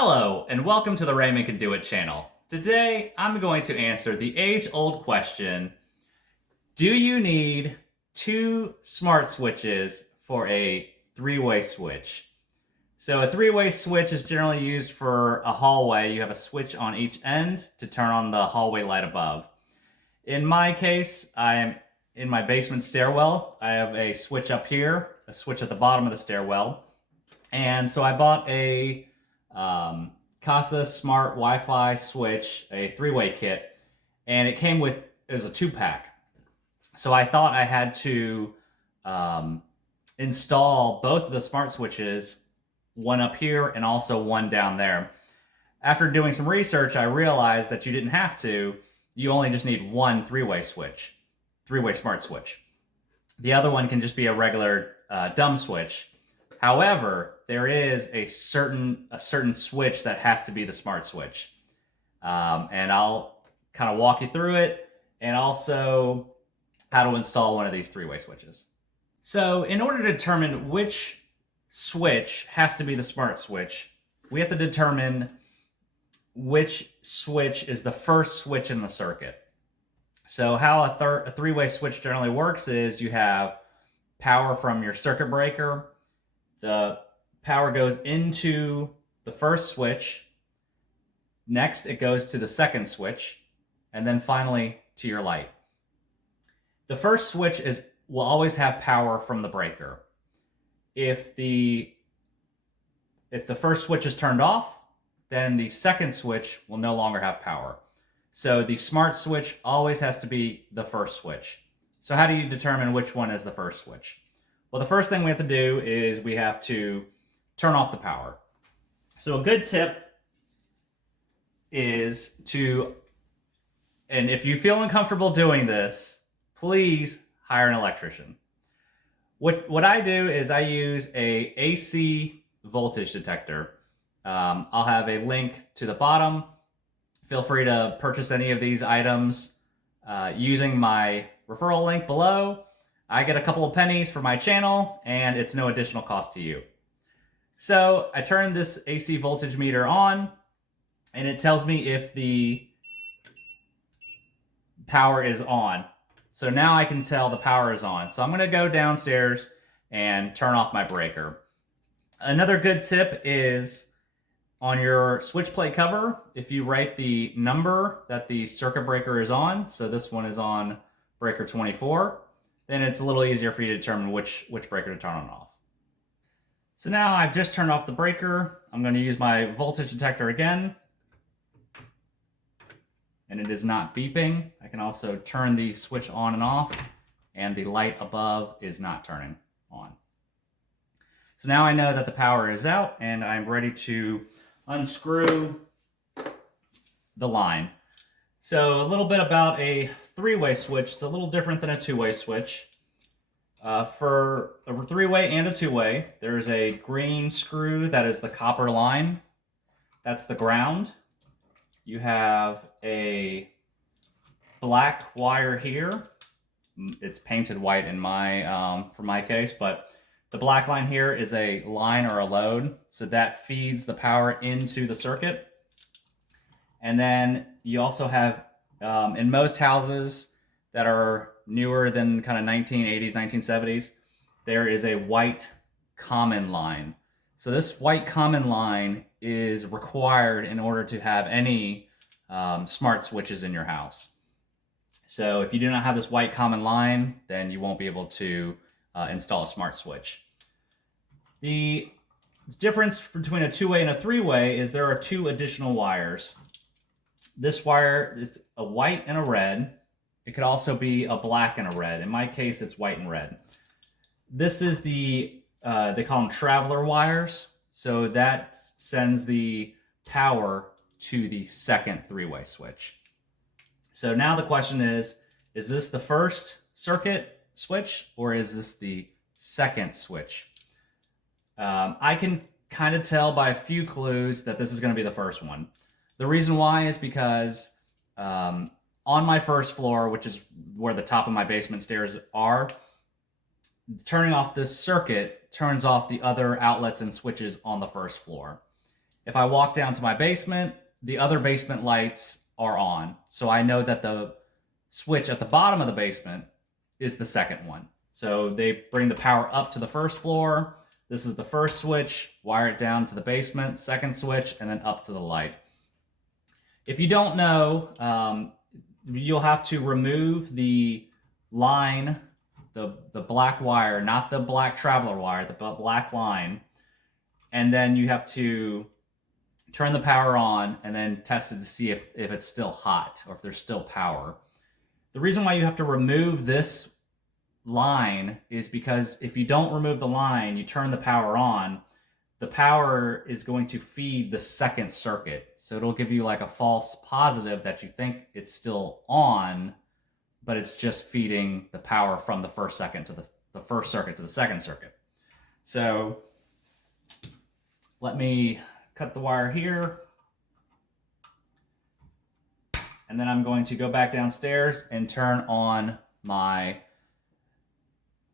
Hello, and welcome to the Raymond Can Do It channel. Today, I'm going to answer the age-old question, do you need two smart switches for a three-way switch? So a three-way switch is generally used for a hallway. You have a switch on each end to turn on the hallway light above. In my case, I am in my basement stairwell. I have a switch up here, a switch at the bottom of the stairwell. And so I bought a Casa smart Wi-Fi switch, a three-way kit, and it was a two-pack. So I thought I had to install both of the smart switches, one up here and also one down there. After doing some research, I realized that you didn't have to. You only just need one three-way smart switch. The other one can just be a regular dumb switch. However, there is a certain switch that has to be the smart switch. And I'll kind of walk you through it and also how to install one of these three-way switches. So in order to determine which switch has to be the smart switch, we have to determine which switch is the first switch in the circuit. So how a three-way switch generally works is you have power from your circuit breaker. The power goes into the first switch. Next, it goes to the second switch, and then finally to your light. The first switch will always have power from the breaker. If the first switch is turned off, then the second switch will no longer have power. So the smart switch always has to be the first switch. So how do you determine which one is the first switch? Well, the first thing we have to do is we have to turn off the power. So a good tip is and if you feel uncomfortable doing this, please hire an electrician. What I do is I use a AC voltage detector. I'll have a link to the bottom. Feel free to purchase any of these items using my referral link below. I get a couple of pennies for my channel, and it's no additional cost to you. So I turn this AC voltage meter on, and it tells me if the power is on. So now I can tell the power is on. So I'm going to go downstairs and turn off my breaker. Another good tip is on your switch plate cover, if you write the number that the circuit breaker is on, so this one is on breaker 24, then it's a little easier for you to determine which breaker to turn on and off. So now I've just turned off the breaker. I'm going to use my voltage detector again. And it is not beeping. I can also turn the switch on and off, and the light above is not turning on. So now I know that the power is out, and I'm ready to unscrew the line. So a little bit about a three-way switch. It's a little different than a two-way switch. For a three-way and a two-way, there's a green screw that is the copper line. That's the ground. You have a black wire here. It's painted white in for my case, but the black line here is a line or a load, so that feeds the power into the circuit. And then you also have, in most houses that are newer than kind of 1980s, 1970s, there is a white common line. So this white common line is required in order to have any smart switches in your house. So if you do not have this white common line, then you won't be able to install a smart switch. The difference between a two-way and a three-way is there are two additional wires. This wire is a white and a red. It could also be a black and a red. In my case, it's white and red. This is they call them traveler wires. So that sends the power to the second three-way switch. So now the question is this the first circuit switch or is this the second switch? I can kind of tell by a few clues that this is going to be the first one. The reason why is because on my first floor, which is where the top of my basement stairs are, turning off this circuit turns off the other outlets and switches on the first floor. If I walk down to my basement, the other basement lights are on. So I know that the switch at the bottom of the basement is the second one. So they bring the power up to the first floor. This is the first switch, wire it down to the basement, second switch, and then up to the light. If you don't know, you'll have to remove the line, the black wire, not the black traveler wire, the black line, and then you have to turn the power on and then test it to see if it's still hot or if there's still power. The reason why you have to remove this line is because if you don't remove the line, you turn the power on, the power is going to feed the second circuit. So it'll give you like a false positive that you think it's still on, but it's just feeding the power from the first second to the first circuit to the second circuit. So let me cut the wire here. And then I'm going to go back downstairs and turn on my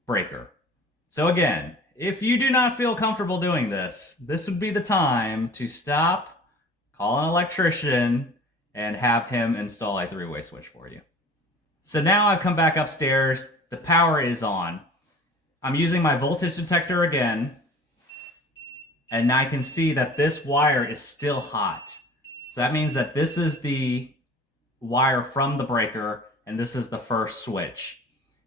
breaker. So again, if you do not feel comfortable doing this, this would be the time to stop, call an electrician, and have him install a three-way switch for you. So now I've come back upstairs, the power is on. I'm using my voltage detector again, and I can see that this wire is still hot. So that means that this is the wire from the breaker, and this is the first switch.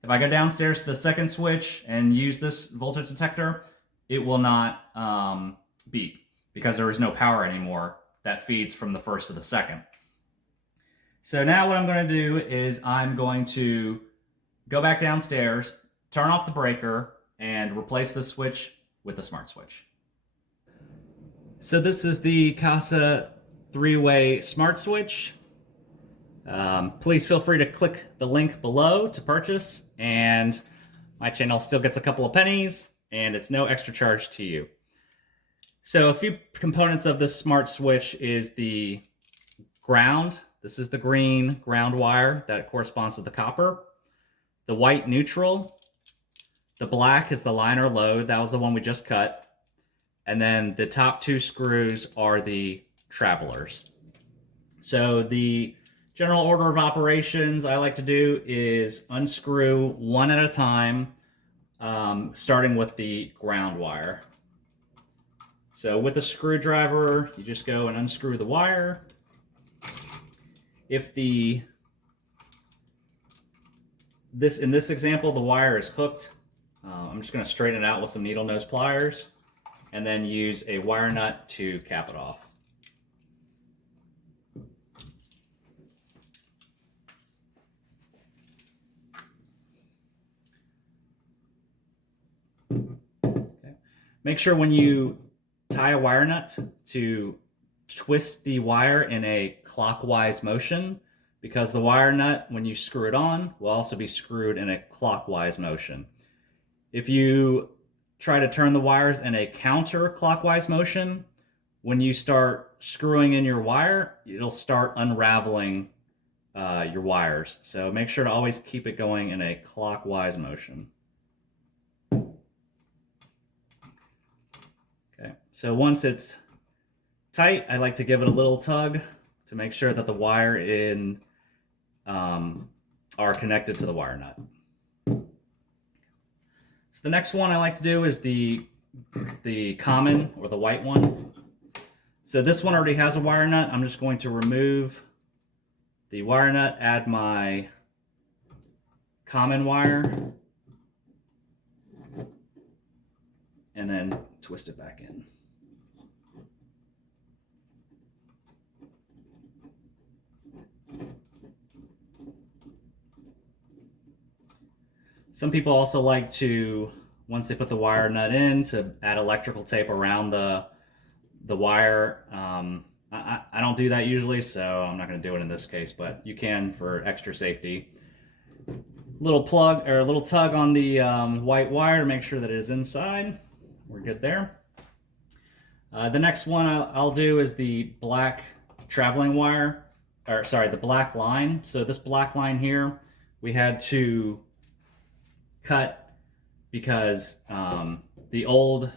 If I go downstairs to the second switch and use this voltage detector, it will not beep because there is no power anymore that feeds from the first to the second. So now what I'm going to do is I'm going to go back downstairs, turn off the breaker, and replace the switch with the smart switch. So this is the Casa three-way smart switch. Please feel free to click the link below to purchase, and my channel still gets a couple of pennies, and it's no extra charge to you. So a few components of this smart switch is the ground. This is the green ground wire that corresponds to the copper. The white neutral. The black is the line or load. That was the one we just cut. And then the top two screws are the travelers. So the general order of operations I like to do is unscrew one at a time, starting with the ground wire. So with a screwdriver, you just go and unscrew the wire. If in this example, the wire is hooked, I'm just going to straighten it out with some needle nose pliers and then use a wire nut to cap it off. Okay. Make sure when you tie a wire nut to twist the wire in a clockwise motion, because the wire nut, when you screw it on, will also be screwed in a clockwise motion. If you try to turn the wires in a counterclockwise motion, when you start screwing in your wire, it'll start unraveling your wires. So make sure to always keep it going in a clockwise motion. Okay, so once it's tight, I like to give it a little tug to make sure that the wire are connected to the wire nut. So the next one I like to do is the common, or the white one. So this one already has a wire nut. I'm just going to remove the wire nut, add my common wire, and then twist it back in. Some people also like to, once they put the wire nut in, to add electrical tape around the wire. I don't do that usually, so I'm not going to do it in this case, but you can for extra safety. Little plug or a little tug on the white wire to make sure that it is inside. We're good there. The next one I'll do is the black traveling wire, or sorry, the black line. So this black line here, we had to cut because the old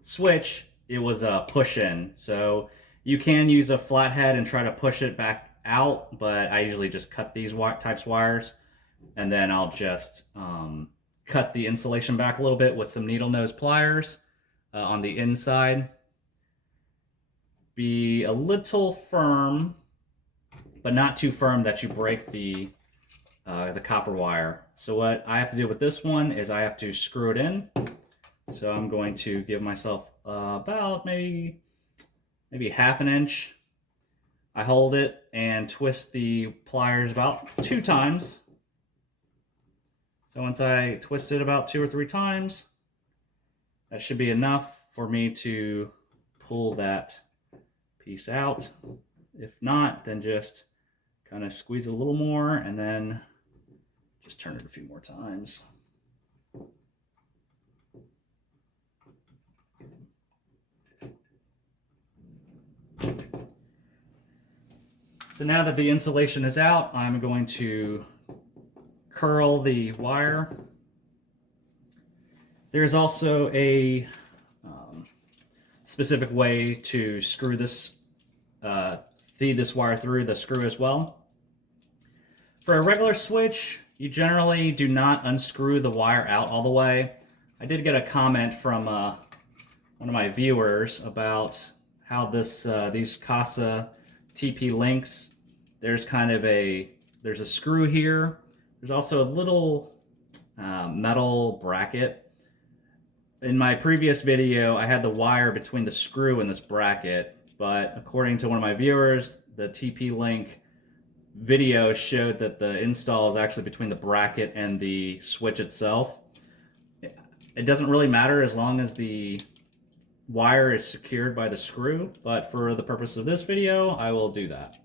switch it was a push in. So you can use a flathead and try to push it back out, but I usually just cut these types of wires, and then I'll just cut the insulation back a little bit with some needle nose pliers on the inside. Be a little firm, but not too firm that you break the copper wire. So what I have to do with this one is I have to screw it in. So I'm going to give myself about maybe half an inch. I hold it and twist the pliers about 2 times. So once I twist it about 2 or 3 times, that should be enough for me to pull that piece out. If not, then just kind of squeeze it a little more and then just turn it a few more times. So now that the insulation is out, I'm going to curl the wire. There's also a specific way to screw this, feed this wire through the screw as well. For a regular switch, you generally do not unscrew the wire out all the way. I did get a comment from one of my viewers about how these Casa TP-Links, there's a screw here. There's also a little metal bracket. In my previous video, I had the wire between the screw and this bracket, but according to one of my viewers, the TP-Link video showed that the install is actually between the bracket and the switch itself. It doesn't really matter as long as the wire is secured by the screw, but for the purpose of this video, I will do that.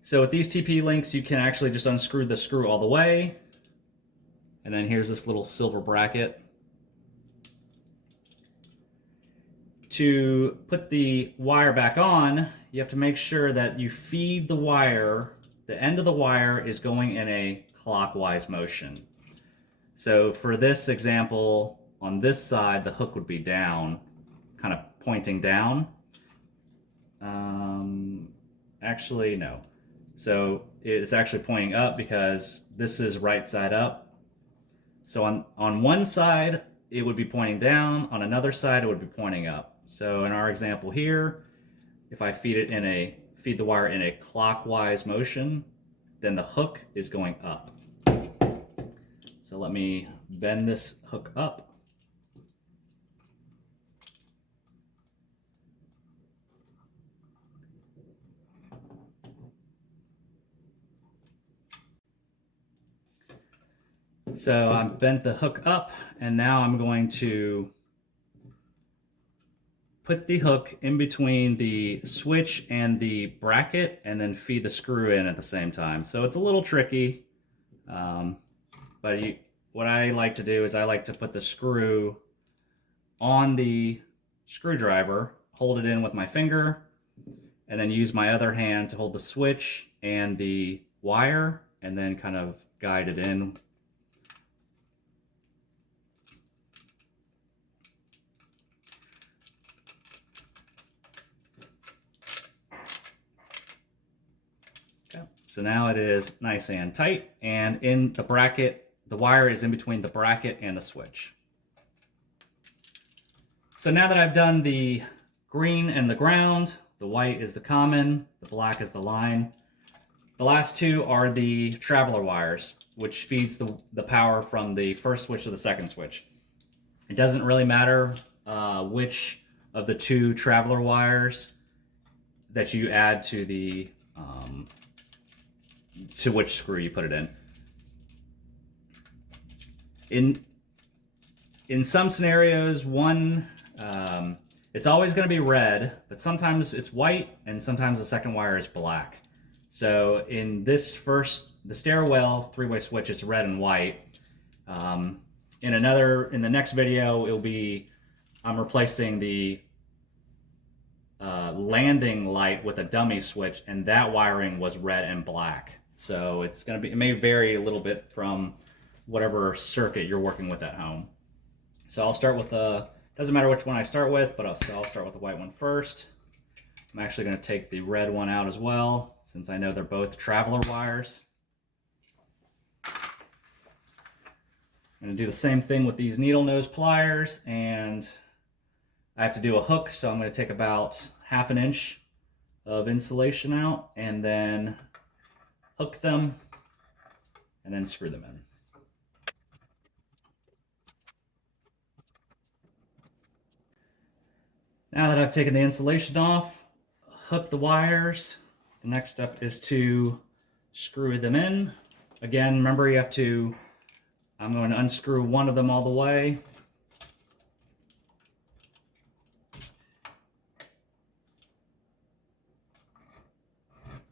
So with these TP-Links, you can actually just unscrew the screw all the way, and then here's this little silver bracket. To put the wire back on, you have to make sure that you feed the wire, the end of the wire is going in a clockwise motion. So for this example, on this side, the hook would be down, kind of pointing down. Actually, no. So it's actually pointing up because this is right side up. So on one side, it would be pointing down. On another side, it would be pointing up. So in our example here, if I feed the wire in a clockwise motion, then the hook is going up. So let me bend this hook up. So I've bent the hook up, and now I'm going to put the hook in between the switch and the bracket and then feed the screw in at the same time. So it's a little tricky, but what I like to do is I like to put the screw on the screwdriver, hold it in with my finger, and then use my other hand to hold the switch and the wire, and then kind of guide it in. So now it is nice and tight, and in the bracket, the wire is in between the bracket and the switch. So now that I've done the green and the ground, the white is the common, the black is the line. The last two are the traveler wires, which feeds the power from the first switch to the second switch. It doesn't really matter which of the two traveler wires that you add to the to which screw you put it in. In some scenarios, it's always going to be red, but sometimes it's white, and sometimes the second wire is black. So in this the stairwell 3-way switch, it's red and white. In the next video, I'm replacing the landing light with a dummy switch, and that wiring was red and black. So it may vary a little bit from whatever circuit you're working with at home. So I'll start with the Doesn't matter which one I start with, but I'll start with the white one first. I'm actually going to take the red one out as well, since I know they're both traveler wires. I'm going to do the same thing with these needle nose pliers, and I have to do a hook, so I'm going to take about 1/2 inch of insulation out and then hook them and then screw them in. Now that I've taken the insulation off, hook the wires, the next step is to screw them in. Again, remember you have to, I'm going to unscrew one of them all the way.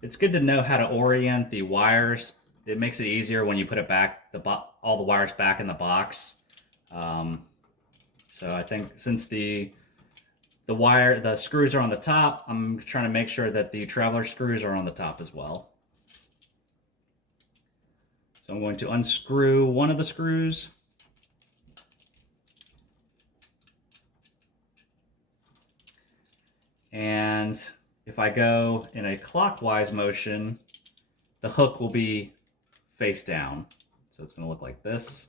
It's good to know how to orient the wires. It makes it easier when you put it back, all the wires back in the box. So I think since the screws are on the top, I'm trying to make sure that the traveler screws are on the top as well. So I'm going to unscrew one of the screws. And if I go in a clockwise motion, the hook will be face down. So it's going to look like this.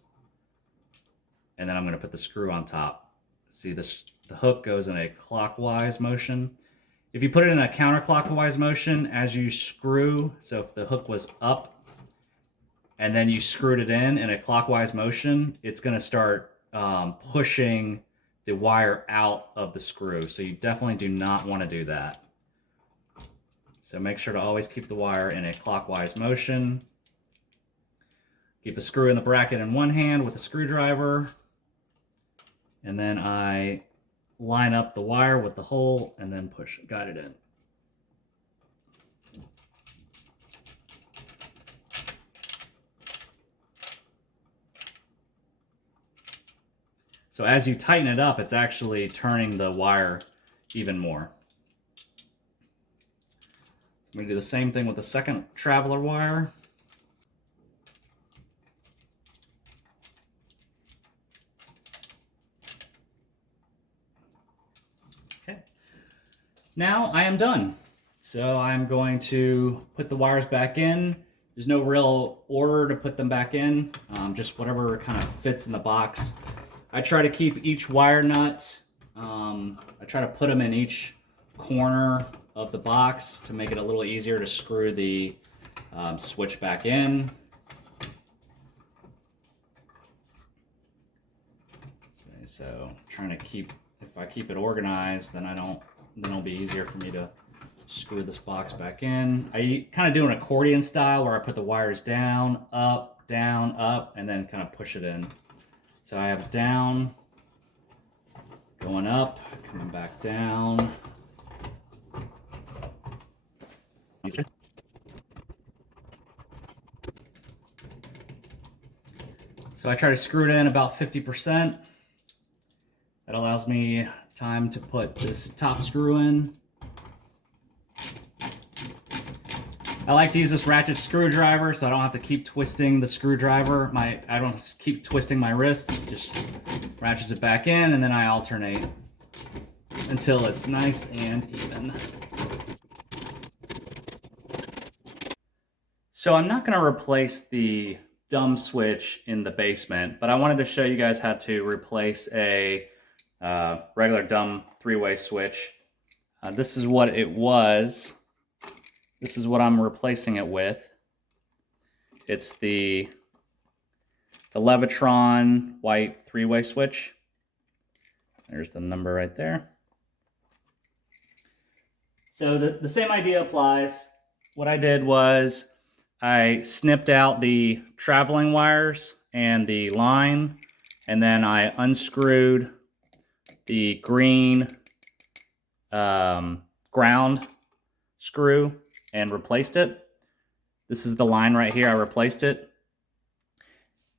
And then I'm going to put the screw on top. See, the hook goes in a clockwise motion. If you put it in a counterclockwise motion as you screw, so if the hook was up and then you screwed it in a clockwise motion, it's going to start pushing the wire out of the screw. So you definitely do not want to do that. So make sure to always keep the wire in a clockwise motion. Keep the screw in the bracket in one hand with a screwdriver. And then I line up the wire with the hole and then guide it in. So as you tighten it up, it's actually turning the wire even more. I'm going to do the same thing with the second traveler wire. Okay. Now I am done. So I'm going to put the wires back in. There's no real order to put them back in, just whatever kind of fits in the box. I try to keep each wire nut, I try to put them in each corner of the box to make it a little easier to screw the switch back in. So trying to keep, if I keep it organized, then it'll be easier for me to screw this box back in. I kind of do an accordion style where I put the wires down, up, and then kind of push it in. So I have down, going up, coming back down. So I try to screw it in about 50%. That allows me time to put this top screw in. I like to use this ratchet screwdriver so I don't have to keep twisting the screwdriver. I don't keep twisting my wrist, just ratchets it back in, and then I alternate until it's nice and even. So I'm not going to replace the dumb switch in the basement, but I wanted to show you guys how to replace a regular dumb three-way switch. This is what it was. This is what I'm replacing it with. It's the Levitron white three-way switch. There's the number right there. So the same idea applies. What I did was I snipped out the traveling wires and the line, and then I unscrewed the green ground screw and replaced it. This is the line right here. I replaced it.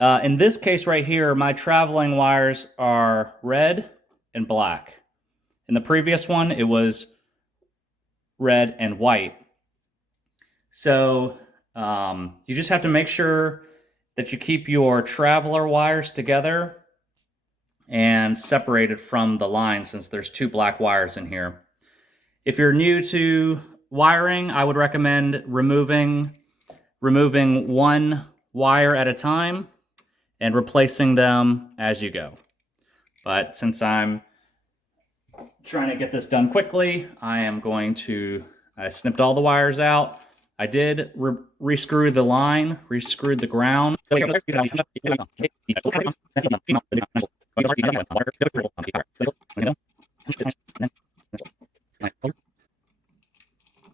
In this case right here, my traveling wires are red and black. In the previous one, it was red and white. So you just have to make sure that you keep your traveler wires together and separate it from the line since there's two black wires in here. If you're new to wiring, I would recommend removing one wire at a time and replacing them as you go. But since I'm trying to get this done quickly, I snipped all the wires out. I did re-screw the line, re-screwed the ground.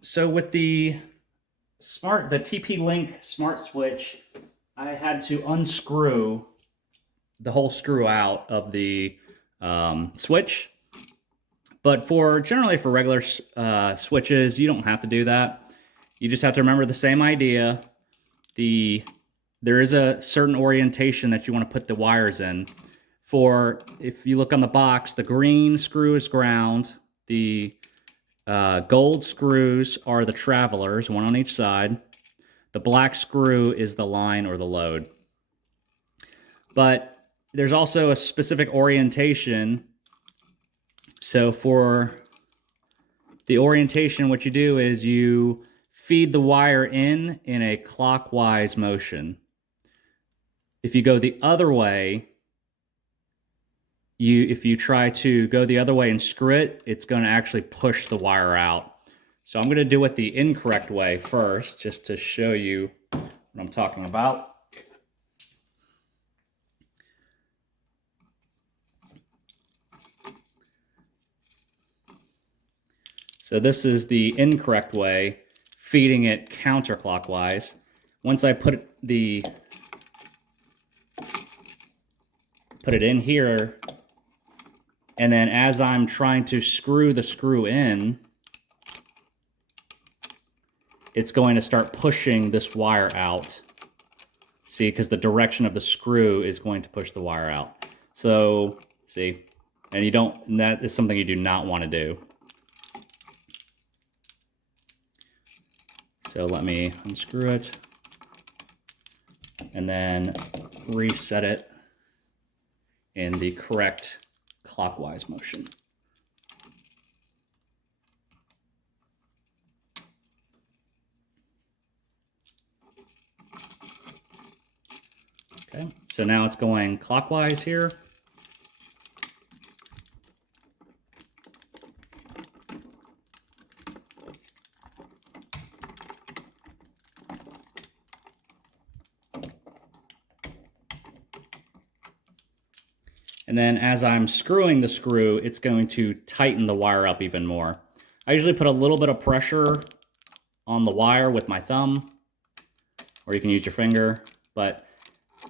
So with the TP-Link smart switch, I had to unscrew the whole screw out of the switch. But generally for regular switches, you don't have to do that. You just have to remember the same idea. There is a certain orientation that you want to put the wires in. If you look on the box, the green screw is ground. The gold screws are the travelers, one on each side. The black screw is the line or the load. But there's also a specific orientation. So for the orientation, what you do is you feed the wire in a clockwise motion. If you go the other way, if you try to go the other way and screw it, it's going to actually push the wire out. So I'm going to do it the incorrect way first, just to show you what I'm talking about. So this is the incorrect way, feeding it counterclockwise. Once I put it in here, and then as I'm trying to screw the screw in, it's going to start pushing this wire out. See, because the direction of the screw is going to push the wire out. So, see, and that is something you do not want to do. So let me unscrew it and then reset it in the correct clockwise motion. Okay, so now it's going clockwise here. And then as I'm screwing the screw, it's going to tighten the wire up even more. I usually put a little bit of pressure on the wire with my thumb, or you can use your finger, but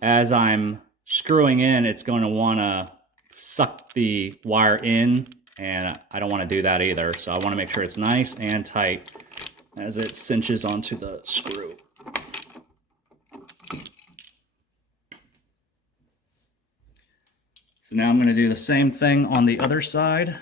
as I'm screwing in, it's going to want to suck the wire in, and I don't want to do that either. So I want to make sure it's nice and tight as it cinches onto the screw. So now I'm going to do the same thing on the other side.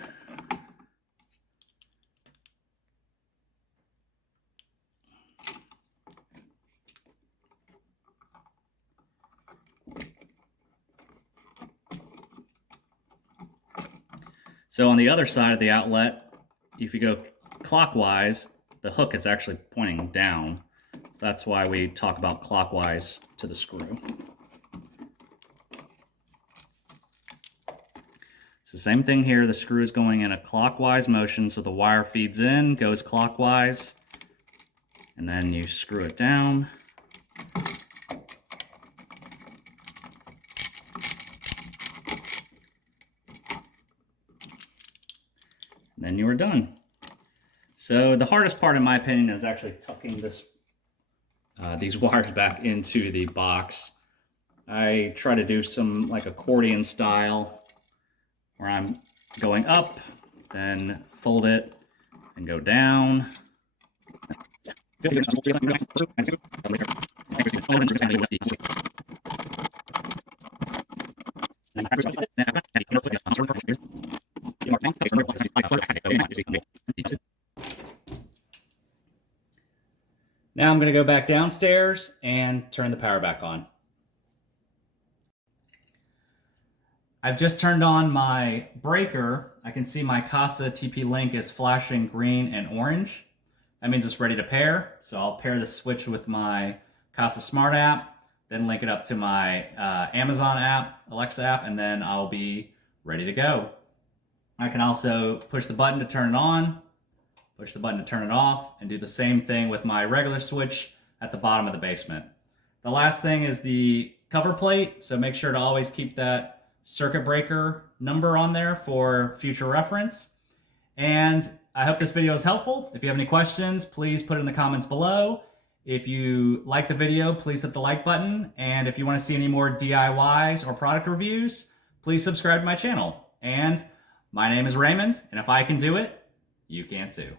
So on the other side of the outlet, if you go clockwise, the hook is actually pointing down. So that's why we talk about clockwise to the screw. It's the same thing here. The screw is going in a clockwise motion, so the wire feeds in, goes clockwise, and then you screw it down. And then you are done. So the hardest part, in my opinion, is actually tucking these wires back into the box. I try to do some like accordion style, where I'm going up, then fold it, and go down. Now I'm going to go back downstairs and turn the power back on. I've just turned on my breaker. I can see my Casa TP-Link is flashing green and orange. That means it's ready to pair. So I'll pair the switch with my Casa Smart app, then link it up to my Amazon app, Alexa app, and then I'll be ready to go. I can also push the button to turn it on, push the button to turn it off, and do the same thing with my regular switch at the bottom of the basement. The last thing is the cover plate, so make sure to always keep that circuit breaker number on there for future reference. And I hope this video is helpful. If you have any questions, please put it in the comments below. If you like the video, please hit the like button. And if you want to see any more DIYs or product reviews, please subscribe to my channel. And my name is Raymond, and if I can do it, you can too.